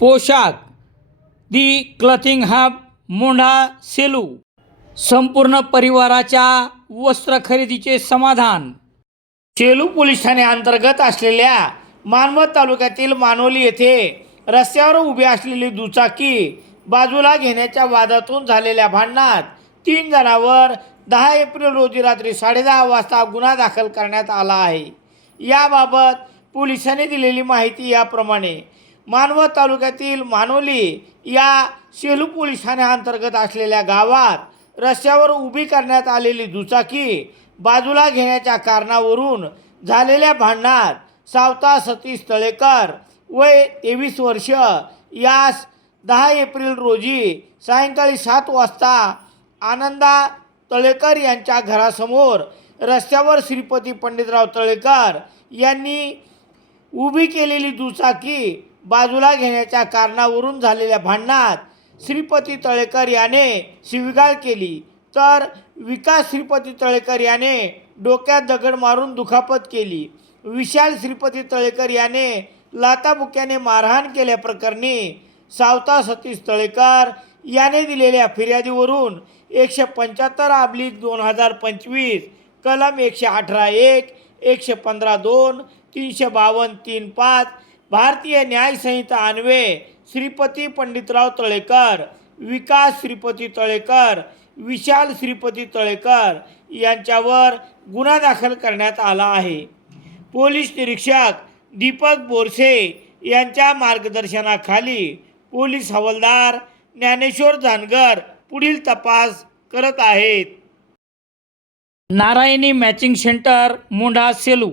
पोशाख. The clothing hub Mondha Selu. संपूर्ण परिवाराच्या वस्त्र खरेदीचे समाधान. सेलू पोलीस ठाण्याअंतर्गत असलेल्या मानवत तालुक्यातील मानोली येथे रस्त्यावर उभी असलेली दुचाकी बाजूला घेण्याच्या वादातून झालेल्या भांडणात तीन जणांवर दहा एप्रिल रोजी रात्री साडेदहा वाजता गुन्हा दाखल करण्यात आला आहे. याबाबत पोलिसांनी दिलेली माहिती याप्रमाणे मानवत तालुक्यातील मानोली या सेलू पोलीस ठाण्याअंतर्गत असलेल्या गावात रस्त्यावर उभी करण्यात आलेली दुचाकी बाजूला घेण्याच्या कारणावरून झालेल्या भांडणात सावता सतीश तळेकर वय तेवीस वर्ष. यास दहा एप्रिल रोजी सायंकाळी सात वाजता आनंदा तळेकर यांच्या घरासमोर रस्त्यावर श्रीपती पंडितराव तळेकर यांनी उभी केलेली दुचाकी बाजूला घेण्याच्या कारणावरून झालेल्या भांडणात श्रीपती तळेकर याने शिवीगाळ केली. तर विकास श्रीपती तळेकर याने डोक्यात दगड मारून दुखापत केली. विशाल श्रीपती तळेकर याने लाताबुक्याने मारहाण केल्याप्रकरणी सावता सतीश तळेकर याने दिलेल्या फिर्यादीवरून एकशे पंच्याहत्तर आब्लिक दोन हजार पंचवीस कलम एकशे अठरा एक एकशे पंधरा दोन तीनशे बावन्न तीन पाच भारतीय न्यायसंहिता अन्वे श्रीपती पंडितराव तळेकर विकास श्रीपती तळेकर विशाल श्रीपती तळेकर यांच्यावर गुन्हा दाखल करण्यात आला आहे. पोलीस निरीक्षक दीपक बोरसे यांच्या मार्गदर्शनाखाली पोलीस हवालदार ज्ञानेश्वर जानगर पुढील तपास करत आहेत. Narayani matching centre Mondha Selu